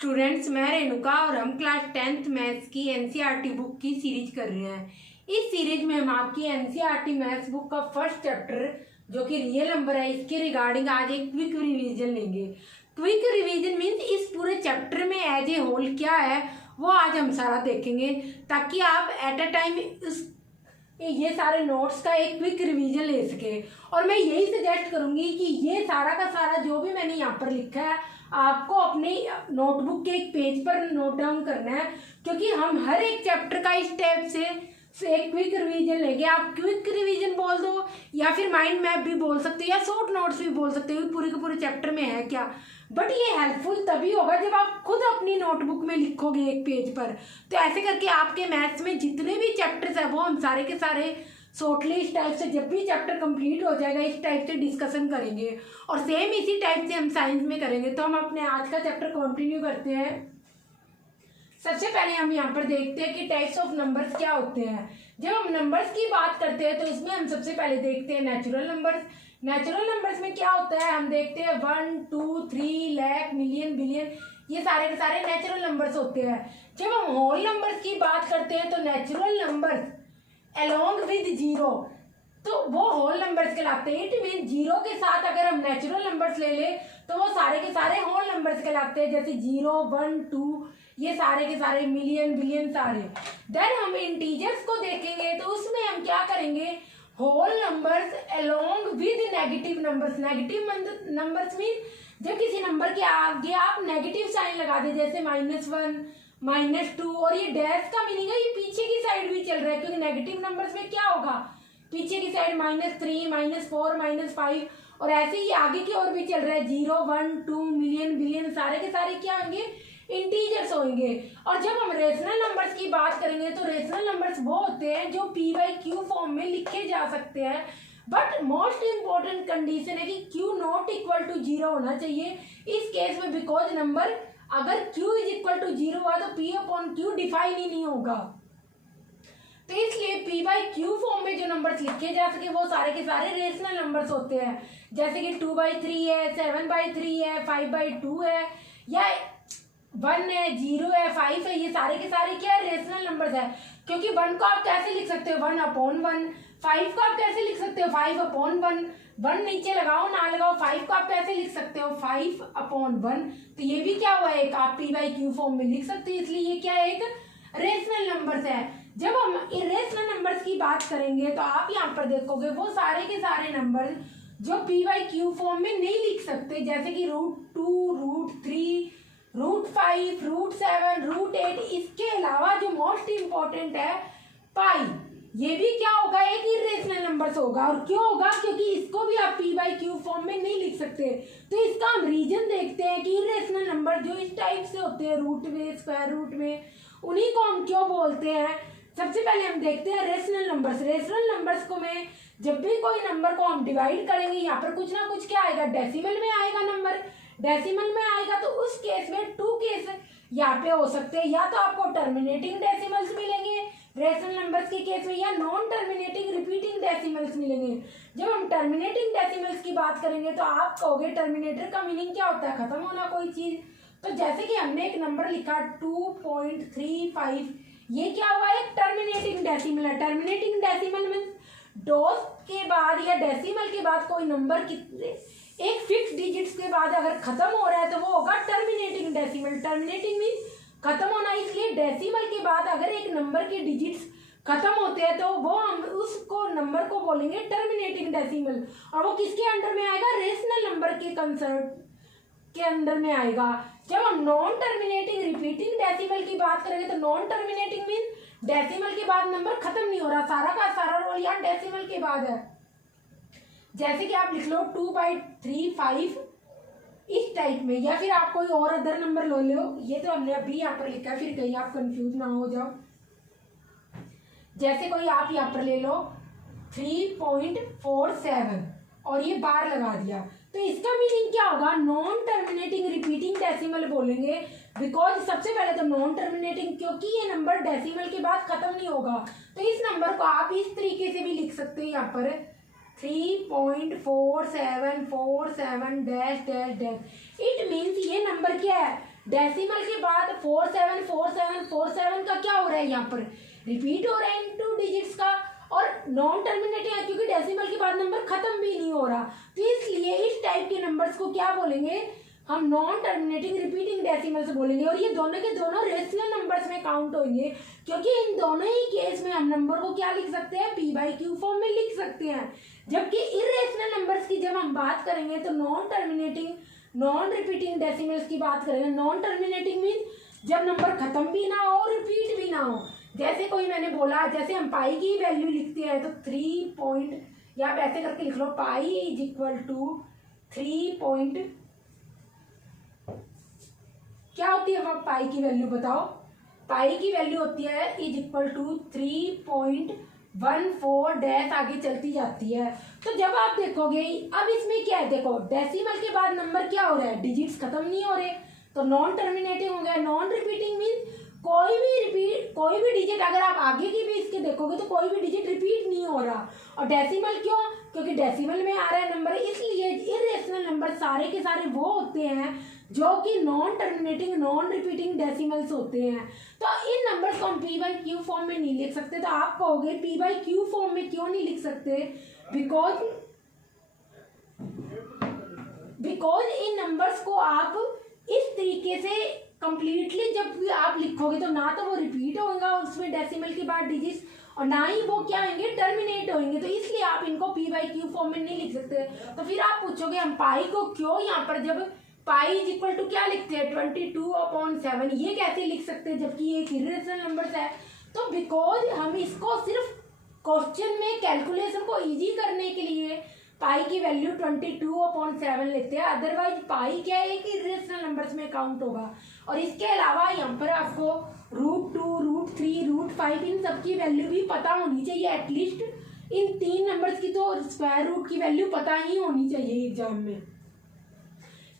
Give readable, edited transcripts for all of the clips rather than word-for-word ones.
Students, मैं रेणुका और हम क्लास 10th मैथ्स की एनसीईआरटी बुक की सीरीज कर रहे हैं। इस सीरीज में हम आपकी एनसीईआरटी मैथ्स बुक का फर्स्ट चैप्टर जो कि रियल नंबर है, इसके रिगार्डिंग आज एक क्विक रिवीजन लेंगे। क्विक रिवीजन मीन्स इस पूरे चैप्टर में एज ए होल क्या है वो आज हम सारा देखेंगे, ताकि आप एट अ टाइम ये सारे नोट्स का एक क्विक रिवीजन ले सके। और मैं यही सजेस्ट करूंगी कि ये सारा का सारा जो भी मैंने यहाँ पर लिखा है आपको अपनी नोटबुक के एक पेज पर नोट डाउन करना है, क्योंकि हम हर एक चैप्टर का इस टाइप से एक क्विक रिवीजन लेंगे। आप क्विक रिवीजन बोल दो या फिर माइंड मैप भी बोल सकते हो या शॉर्ट नोट्स भी बोल सकते हो, पूरे के पूरे चैप्टर में है क्या। बट ये हेल्पफुल तभी होगा जब आप खुद अपनी नोटबुक में लिखोगे एक पेज पर। तो ऐसे करके आपके मैथ्स में जितने भी चैप्टर्स है वो हम सारे के सारे शॉर्टली इस टाइप से, जब भी चैप्टर कंप्लीट हो जाएगा इस टाइप से डिस्कशन करेंगे। और सेम इसी टाइप से हम साइंस में करेंगे। तो हम अपने आज का चैप्टर कंटिन्यू करते हैं। सबसे पहले हम यहाँ पर देखते हैं कि टाइप्स ऑफ नंबर्स क्या होते हैं। जब हम नंबर्स की बात करते हैं तो इसमें हम सबसे पहले देखते हैं नेचुरल नंबर्स। नेचुरल नंबर्स में क्या होता है हम देखते हैं 1, 2, 3, लाख, मिलियन, बिलियन, ये सारे के सारे नेचुरल नंबर्स होते हैं। जब हम होल नंबर्स की बात करते हैं तो natural numbers along with zero, तो वो होल नंबर्स कहलाते हैं। इट मीन जीरो के साथ अगर हम नेचुरल नंबर्स ले ले तो वो सारे के सारे होल नंबर्स कहलाते हैं, जैसे 0, 1, 2, ये सारे के सारे, मिलियन, बिलियन सारे। देन हम इंटीजर्स को देखेंगे तो उसमें हम क्या करेंगे, whole numbers along with negative numbers. Negative numbers mean जब किसी नंबर के आगे आप नेगेटिव साइन लगा दे, जैसे -1, -2, और ये डैश का मीनिंग है ये पीछे की साइड भी चल रहा है, क्योंकि नेगेटिव नंबर्स में क्या होगा पीछे की साइड -3, -4, -5, और ऐसे ही आगे की ओर भी चल रहा है 0, 1, 2, मिलियन, बिलियन, सारे के सारे क्या होंगे, इंटीजर्स होंगे। और जब हम रेशनल नंबर्स की बात करेंगे तो रेशनल नंबर्स वो होते हैं जो p/q फॉर्म में लिखे जा सकते हैं। बट मोस्ट इंपॉर्टेंट कंडीशन है कि q नॉट इक्वल टू 0 होना चाहिए इस केस में, बिकॉज नंबर अगर q इज इक्वल टू 0 हुआ तो p/q डिफाइन ही नहीं होगा। तो इसलिए p/q फॉर्म में जो नंबर्स लिखे जा सके वो सारे के सारे रेशनल नंबर्स होते हैं, जैसे कि 2/3 है, 7/3 है, 5/2 है, या 1 है, 0 है, 5 है, ये सारे के सारे क्या है, रेशनल नंबर्स है। क्योंकि 1 को आप कैसे लिख सकते हो 1/1, 5 को आप कैसे लिख सकते हो 5/1, 1 नीचे लगाओ ना लगाओ, 5 को आप कैसे लिख सकते हो 5/1। तो ये भी क्या हुआ एक आप p/q फॉर्म में लिख सकते हो, इसलिए ये क्या है, एक रेशनल नंबर्स है। जब हम इरेशनल नंबर्स की बात करेंगे तो आप यहाँ पर देखोगे वो सारे के सारे नंबर जो p/q फॉर्म में नहीं लिख सकते, जैसे कि √2, √3, √5, √7, √8, इसके अलावा जो मोस्ट इंपॉर्टेंट है पाई, ये भी क्या होगा, एक इरेशनल नंबर्स होगा। और क्यों होगा, क्योंकि इसको भी आप p/q फॉर्म में नहीं लिख सकते। तो इसका हम रीजन देखते हैं कि इरेशनल नंबर जो इस टाइप से होते हैं, रूट में, स्क्वायर रूट में, उन्हीं को हम क्यों बोलते हैं। सबसे पहले हम देखते हैं रेशनल नंबर्स। रेशनल नंबर्स को में जब भी कोई नंबर को हम डिवाइड करेंगे यहाँ पर कुछ ना कुछ क्या आएगा, डेसिमल में आएगा नंबर, डेसिमल में आएगा। तो उस केस में 2 केस यहाँ पे हो सकते हैं, या तो आपको टर्मिनेटिंग डेसिमल्स मिलेंगे रेशनल नंबर्स के केस में, या नॉन टर्मिनेटिंग रिपीटिंग डेसिमल्स मिलेंगे। जब हम टर्मिनेटिंग डेसिमल्स की बात करेंगे तो आप कहोगे टर्मिनेटर का मीनिंग क्या होता है, खत्म होना कोई चीज। तो जैसे कि हमने एक नंबर लिखा 2.35, ये क्या हुआ, एक टर्मिनेटिंग डेसिमल है। टर्मिनेटिंग डेसिमल में डॉट के बाद या डेसिमल के बाद कोई नंबर कितने एक फिक्स डिजिट्स के बाद अगर खत्म हो रहा है तो वो होगा टर्मिनेटिंग डेसिमल। टर्मिनेटिंग मीन्स खत्म होना, इसलिए डेसिमल के बाद अगर एक नंबर के डिजिट्स खत्म होते हैं तो वो हम उसको नंबर को बोलेंगे टर्मिनेटिंग डेसिमल। और वो किसके अंडर में आएगा, रेशनल नंबर के कंसर्ट के अंदर में आएगा। जब हम नॉन टर्मिनेटिंग रिपीटिंग डेसिमल की बात करेंगे तो नॉन टर्मिनेटिंग मीन डेसिमल के बाद नंबर खत्म नहीं हो रहा, सारा का सारा रोल यहाँ डेसिमल के बाद है। जैसे कि आप लिख लो 2/35 इस टाइप में, या फिर आप कोई और अदर नंबर लो लो, ये तो हमने अभी यहाँ पर लिखा है, फिर कहीं आप कंफ्यूज ना हो जाओ। जैसे कोई आप यहाँ पर ले लो 3.47 और ये बार लगा दिया, तो इसका मीनिंग क्या होगा, नॉन टर्मिनेटिंग रिपीटिंग डेसिमल बोलेंगे। बिकॉज सबसे पहले तो नॉन टर्मिनेटिंग, क्योंकि ये नंबर डेसिमल के बाद खत्म नहीं होगा। तो इस नंबर को आप इस तरीके से भी लिख सकते हैं, यहाँ पर 3.4747 dash dash dash. It means ये नंबर क्या है, डेसिमल के बाद 474747 का क्या हो रहा है, यहाँ पर रिपीट हो रहा है इनटू डिजिट्स का, और नॉन टर्मिनेटिंग है क्योंकि डेसिमल के बाद नंबर खत्म भी नहीं हो रहा, तो इसलिए इस टाइप के नंबर्स को क्या बोलेंगे हम, नॉन टर्मिनेटिंग रिपीटिंग डेसिमल से बोलेंगे। और ये दोनों के दोनों रेशनल नंबर्स में काउंट होंगे, क्योंकि इन दोनों ही केस में हम नंबर को क्या लिख सकते हैं, p/q फॉर्म में लिख सकते हैं। जबकि इर्रेशनल नंबर्स की जब हम बात करेंगे तो non terminating non repeating decimals की बात करेंगे। नॉन टर्मिनेटिंग मीन्स जब नंबर खत्म भी ना हो रिपीट भी ना हो। जैसे कोई मैंने बोला, जैसे हम पाई की वैल्यू लिखते हैं तो 3 पॉइंट, या आप ऐसे करके लिख लो, pi is equal to 3 point, क्या होती है वह पाई की वैल्यू बताओ, पाई की वैल्यू होती है इज इक्वल टू 3.14 डैश आगे चलती जाती है। तो जब आप देखोगे अब इसमें क्या है, देखो डेसिमल के बाद नंबर क्या हो रहा है, डिजिट्स खत्म नहीं हो रहे, तो नॉन टर्मिनेटिंग हो गया। नॉन रिपीटिंग मीन्स कोई भी डिजिट अगर आप आगे की भी इसके देखोगे तो कोई भी डिजिट रिपीट नहीं हो रहा। और डेसिमल क्यों, क्योंकि डेसिमल में आ रहा है नंबर, इसलिए इर्रेशनल नंबर सारे के सारे वो होते हैं जो कि non terminating non repeating decimals होते हैं। तो इन नंबर्स को हम p/q फॉर्म में नहीं लिख सकते। तो आप कहोगे p/q फॉर्म में क्यों नहीं लिख सकते, बिकॉज इन नंबर्स को आप इस तरीके से कंप्लीटली जब भी आप लिखोगे तो ना तो वो रिपीट होगा उसमें डेसिमल के बाद डिजिट्स, और ना ही वो क्या होंगे, टर्मिनेट होंगे। तो इसलिए आप इनको p/q फॉर्म में नहीं लिख सकते। तो फिर आप पूछोगे हम पाई को क्यों यहाँ पर, जब पाई इज इक्वल टू क्या लिखते हैं 22/7, ये कैसे लिख सकते हैं जबकि ये एक इर्रेशनल नंबर्स है। तो बिकॉज हम इसको सिर्फ क्वेश्चन में कैलकुलेशन को इजी करने के लिए पाई की वैल्यू 22/7 लेते हैं, अदरवाइज पाई क्या है, एक इर्रेशनल नंबर्स में काउंट होगा। और इसके अलावा यहाँ पर आपको √2, √3, √5 इन सब की वैल्यू भी पता होनी चाहिए। एटलीस्ट इन 3 नंबर्स की तो स्क्वायर रूट की वैल्यू पता ही होनी चाहिए एग्जाम में।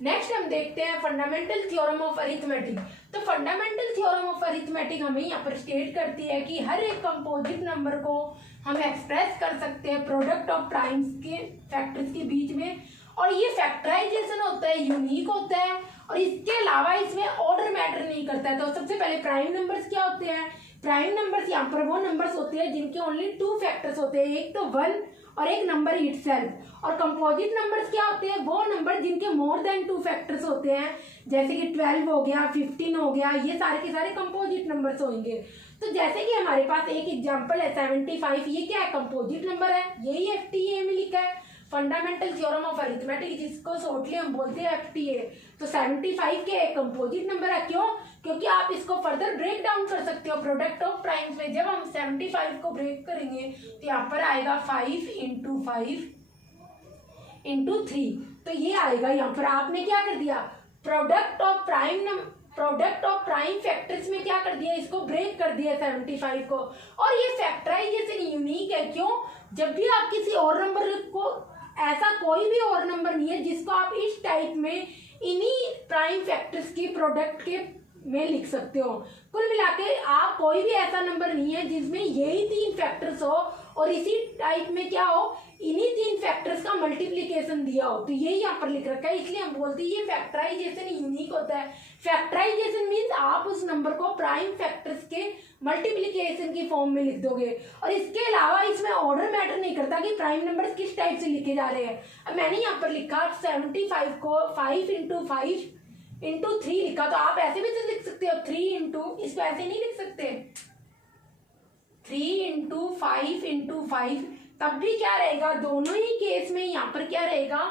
नेक्स्ट हम देखते हैं फंडामेंटल थ्योरम ऑफ अरिथमेटिक। तो फंडामेंटल थ्योरम ऑफ अरिथमेटिक हमें यहाँ पर स्टेट करती है कि हर एक कंपोजिट नंबर को हम एक्सप्रेस कर सकते हैं प्रोडक्ट ऑफ प्राइम्स के फैक्टर्स के बीच में, और ये फैक्टराइजेशन होता है यूनिक होता है, और इसके अलावा इसमें ऑर्डर मैटर नहीं करता है। तो सबसे पहले प्राइम नंबर्स क्या होते हैं, प्राइम नंबर्स यहाँ पर वो नंबर्स होते हैं जिनके ओनली 2 फैक्टर्स होते हैं, एक तो 1 और एक नंबर इटसेल्फ। और कंपोजिट नंबर्स क्या होते हैं, वो नंबर जिनके मोर देन 2 फैक्टर्स होते हैं, जैसे कि 12 हो गया, 15 हो गया, ये सारे के सारे कंपोजिट नंबर्स होंगे। तो जैसे कि हमारे पास एक एग्जांपल है 75, ये क्या है, कंपोजिट नंबर है, यही FTA में लिखा है फंडामेंटल थ्योरम ऑफ अरिथमेटिक, जिसको शॉर्टली हम बोलते हैं FTA। तो 75 के एक कंपोजिट नंबर है, क्यों, क्योंकि आप इसको फर्दर ब्रेक डाउन कर सकते हो प्रोडक्ट ऑफ प्राइम्स में। जब हम 75 को ब्रेक करेंगे तो यहाँ पर आएगा 5 × 5 × 3, तो ये आएगा। यहाँ पर आपने क्या कर दिया, प्रोडक्ट ऑफ प्राइम फैक्टर्स में क्या कर दिया, इसको ब्रेक कर दिया 75 को। और ये फैक्टराइजेशन यूनिक है, क्यों, जब भी आप किसी और नंबर को, ऐसा कोई भी और नंबर नहीं है जिसको आप इस टाइप में इन्हीं प्राइम फैक्टर्स की प्रोडक्ट के में लिख सकते हो। कुल मिला के आप कोई भी ऐसा नंबर नहीं है जिसमें यही 3 फैक्टर्स हो और इसी टाइप में क्या हो, इन्हीं 3 फैक्टर्स का मल्टीप्लिकेशन दिया हो। तो यही यहाँ पर लिख रखा है, इसलिए हम बोलते हैं ये फैक्टराइजेशन यूनिक होता है। फैक्टराइजेशन मीन्स आप उस नंबर को प्राइम फैक्टर्स के मल्टीप्लिकेशन की फॉर्म में लिख दोगे। और इसके अलावा इसमें ऑर्डर मैटर नहीं करता कि प्राइम नंबर्स किस टाइप से लिखे जा रहे हैं। अब मैंने यहाँ पर लिखा 75 को 5 × 5 × 3 लिखा, तो आप ऐसे भी तो लिख सकते हो 3 × इसको ऐसे नहीं लिख सकते 3 × 5 × 5, तब भी क्या रहेगा, दोनों ही केस में यहाँ पर क्या रहेगा,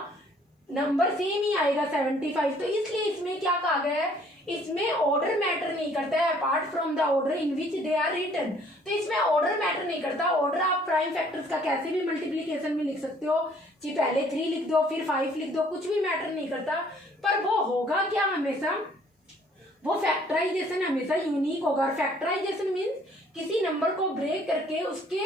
नंबर सेम ही आएगा 75। तो इसलिए इसमें क्या कहा गया है, इसमें ऑर्डर मैटर नहीं करता है apart from the order in which they are written. तो इसमें ऑर्डर मैटर नहीं करता, ऑर्डर आप प्राइम फैक्टर्स का कैसे भी मल्टीप्लिकेशन में लिख सकते हो, जी पहले 3 लिख दो फिर 5 लिख दो, कुछ भी मैटर नहीं करता। पर वो होगा क्या, हमेशा वो फैक्टराइजेशन हमेशा यूनिक होगा। और फैक्टराइजेशन मीन्स किसी नंबर को ब्रेक करके उसके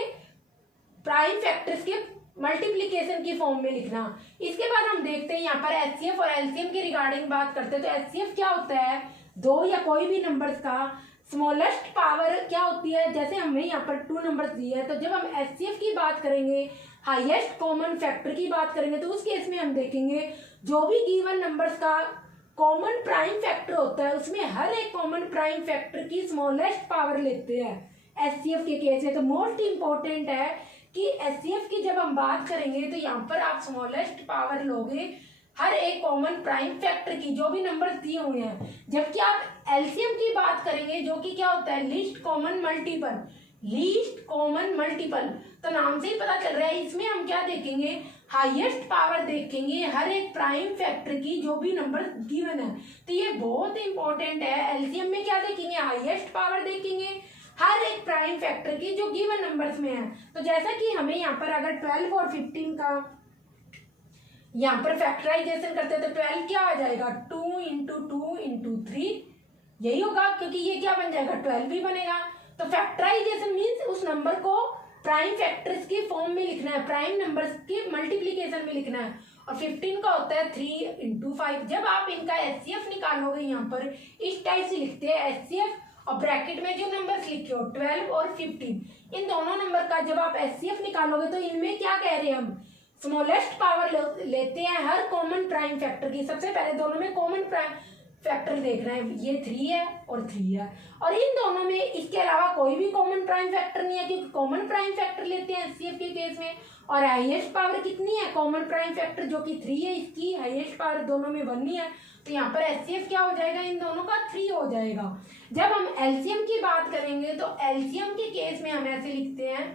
प्राइम फैक्टर्स के मल्टीप्लिकेशन की फॉर्म में लिखना। इसके बाद हम देखते हैं यहाँ पर HCF और LCM के रिगार्डिंग बात करते हैं। तो HCF क्या होता है, 2 या कोई भी नंबर्स का स्मॉलेस्ट पावर क्या होती है, जैसे हमें यहाँ पर 2 नंबर्स दिए हैं, तो जब हम HCF की बात करेंगे, हाईएस्ट कॉमन फैक्टर की बात करेंगे, तो उस केस में हम देखेंगे जो भी गिवन नंबर्स का कॉमन प्राइम फैक्टर होता है उसमें हर एक कॉमन प्राइम फैक्टर की स्मॉलेस्ट पावर लेते हैं एचसीएफ के केस में। तो मोस्ट इंपॉर्टेंट है कि एचसीएफ की जब हम बात करेंगे तो यहाँ पर आप स्मॉलेस्ट पावर लोगे हर एक कॉमन प्राइम फैक्टर की, जो भी नंबर दिए हुए हैं। जबकि आप एलसीएम की बात करेंगे जो कि क्या होता है, least common multiple. Least common multiple तो नाम से ही पता चल रहा है, इसमें हम क्या देखेंगे, हाईएस्ट पावर देखेंगे हर एक प्राइम फैक्टर की जो भी नंबर गिवन है। तो ये बहुत इंपॉर्टेंट है। एलसीएम में क्या देखेंगे, हाईएस्ट पावर देखेंगे हर एक प्राइम फैक्टर की जो गिवन नंबर्स में है। तो जैसा कि हमें यहाँ पर अगर 12 और 15 का यहाँ पर फैक्टराइजेशन करते हैं तो 12 क्या आ जाएगा, 2 इंटू 2 इंटू 3 यही होगा, क्योंकि ये क्या बन जाएगा, 12 भी बनेगा। तो फैक्टराइजेशन मीन्स उस नंबर को प्राइम फैक्टर्स की फॉर्म में लिखना है, प्राइम नंबर्स के मल्टीप्लीकेशन में लिखना है। और 15 का होता है 3 इंटू 5। जब आप इनका एचसीएफ निकालोगे यहाँ पर इस टाइप से लिखते हैं एचसीएफ, और ब्रैकेट में जो नंबर्स लिखे हो 12 और 15, इन दोनों नंबर का जब आप एचसीएफ निकालोगे तो इनमें क्या कह रहे हैं हम, स्मॉलेस्ट पावर लेते हैं हर कॉमन प्राइम फैक्टर की। सबसे पहले दोनों में कॉमन प्राइम फैक्टर देखना है, ये 3 है और 3 है, और इन दोनों में इसके अलावा कोई भी कॉमन प्राइम फैक्टर नहीं है, क्योंकि कॉमन प्राइम फैक्टर लेते हैं एचसीएफ के केस में। और हाईएस्ट पावर कितनी है, कॉमन प्राइम फैक्टर जो कि 3 है, इसकी हाईएस्ट पावर दोनों में 1 ही है। तो यहाँ पर एचसीएफ क्या हो जाएगा, इन दोनों का 3 हो जाएगा। जब हम एलसीएम की बात करेंगे तो एलसीएम के केस में हम ऐसे लिखते हैं,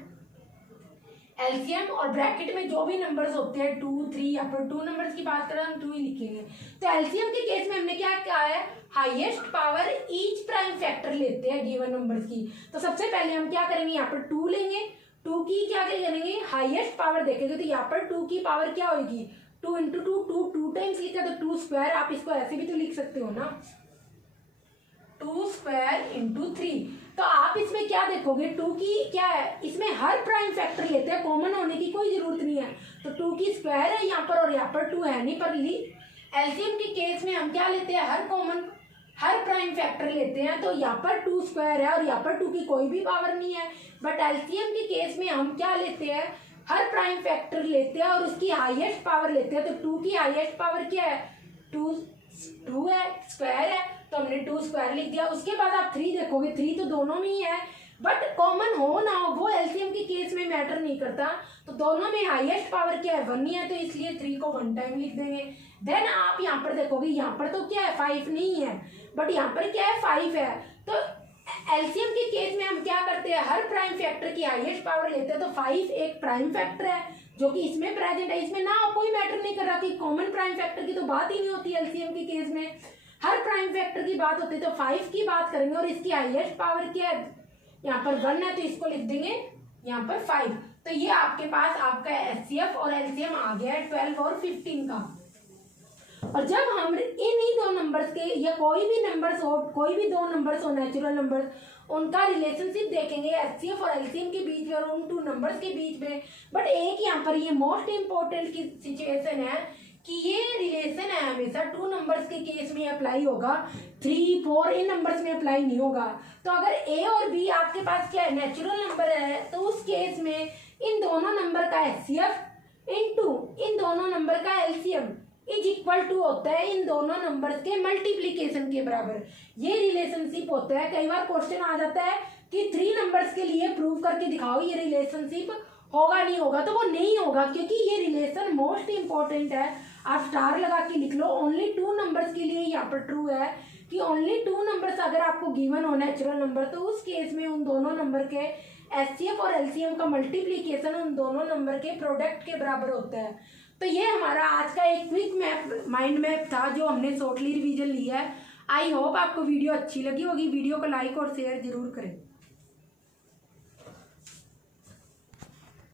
एलसीएम और ब्रैकेट में जो भी नंबर्स होते हैं 2, 3, या फिर 2 नंबर्स की बात करें हम 2 ही लिखेंगे। तो एलसीएम के केस में हमने क्या कहा है, highest power each prime factor लेते हैं गिवन नंबर्स की। तो सबसे पहले हम क्या करेंगे, यहाँ पर 2 लेंगे, 2 की क्या करेंगे, हाईएस्ट पावर देखेंगे। तो यहाँ पर 2 की पावर क्या होगी, 2 इंटू 2 टाइम्स लिखा तो 2 स्क्वायर, आप इसको ऐसे भी तो लिख सकते हो ना, 2 स्क्वायर इंटू 3। तो आप इसमें क्या देखोगे, 2 की क्या है, इसमें हर प्राइम फैक्टर लेते हैं, कॉमन होने की कोई जरूरत नहीं है। तो 2 की स्क्वायर है यहाँ पर, और यहाँ पर 2 है नहीं, पर एलसीएम के केस में हम क्या लेते हैं, हर प्राइम फैक्टर लेते हैं। तो यहाँ पर 2 स्क्वायर है और यहाँ पर 2 की कोई भी पावर नहीं है। बट एलसीएम के केस में हम क्या लेते हैं, हर प्राइम फैक्टर लेते हैं और उसकी हाईएस्ट पावर लेते हैं। तो 2 की हाईएस्ट पावर क्या है, 2 है, स्क्वायर है, तो हमने 2 स्क्वायर लिख दिया। उसके बाद आप 3 देखोगे, 3 तो दोनों में ही है, बट कॉमन हो ना हो वो एलसीएम के केस में मैटर नहीं करता। तो दोनों में हाईएस्ट पावर क्या है, 1 ही है, तो इसलिए 3 को 1 टाइम लिख देंगे। देन आप यहाँ पर देखोगे, यहाँ पर तो क्या है, 5 नहीं है, बट यहाँ पर क्या है, 5 है। तो एलसीएम के केस में हम क्या करते हैं, हर प्राइम फैक्टर की हाईएस्ट पावर लेते हैं। तो 5 एक प्राइम फैक्टर है जो कि इसमें प्रेजेंट है, इसमें ना कोई मैटर नहीं कर रहा कि कॉमन प्राइम फैक्टर की तो बात ही नहीं होती एलसीएम के केस में, हर प्राइम फैक्टर की बात होती है। तो 5 की बात करेंगे और इसकी हाईएस्ट पावर क्या है, यहाँ पर 1 है, तो इसको लिख देंगे यहाँ पर 5। तो ये आपके पास आपका एचसीएफ और एलसीएम आ गया है 12 और 15 का। और जब हम इन ही 2 नंबर्स के या कोई भी नंबर्स हो, कोई भी 2 नंबर्स हो नेचुरल नंबर्स, उनका रिलेशनशिप देखेंगे एचसीएफ और एलसीएम के बीच में और उन 2 नंबर्स के बीच में। बट एक यहाँ पर ये मोस्ट इंपॉर्टेंट की सिचुएशन है कि ये रिलेशन है हमेशा 2 नंबर्स के केस में अप्लाई होगा, 3, 4 इन नंबर्स में अप्लाई नहीं होगा। तो अगर ए और बी आपके पास क्या है, नेचुरल नंबर है, तो उस केस में इन दोनों नंबर का एचसीएफ इनटू इन दोनों नंबर का एलसीएम इज इक्वल टू होता है इन दोनों नंबर्स के मल्टीप्लीकेशन के बराबर। ये रिलेशनशिप होता है। कई बार क्वेश्चन आ जाता है कि 3 नंबर्स के लिए प्रूव करके दिखाओ ये रिलेशनशिप होगा नहीं होगा, तो वो नहीं होगा, क्योंकि ये रिलेशन मोस्ट इंपॉर्टेंट है। आप स्टार लगा के लिख लो, ओनली 2 नंबर्स के लिए यहाँ पर ट्रू है कि ओनली 2 नंबर्स अगर आपको गिवन हो नेचुरल नंबर, तो उस केस में उन दोनों नंबर के एचसीएफ और एलसीएम का मल्टीप्लीकेशन उन दोनों नंबर के प्रोडक्ट के बराबर होता है। तो ये हमारा आज का एक क्विक मैप, माइंड मैप था जो हमने शॉर्टली रिवीजन लिया है। आई होप आपको वीडियो अच्छी लगी होगी। वीडियो को लाइक और शेयर जरूर करें।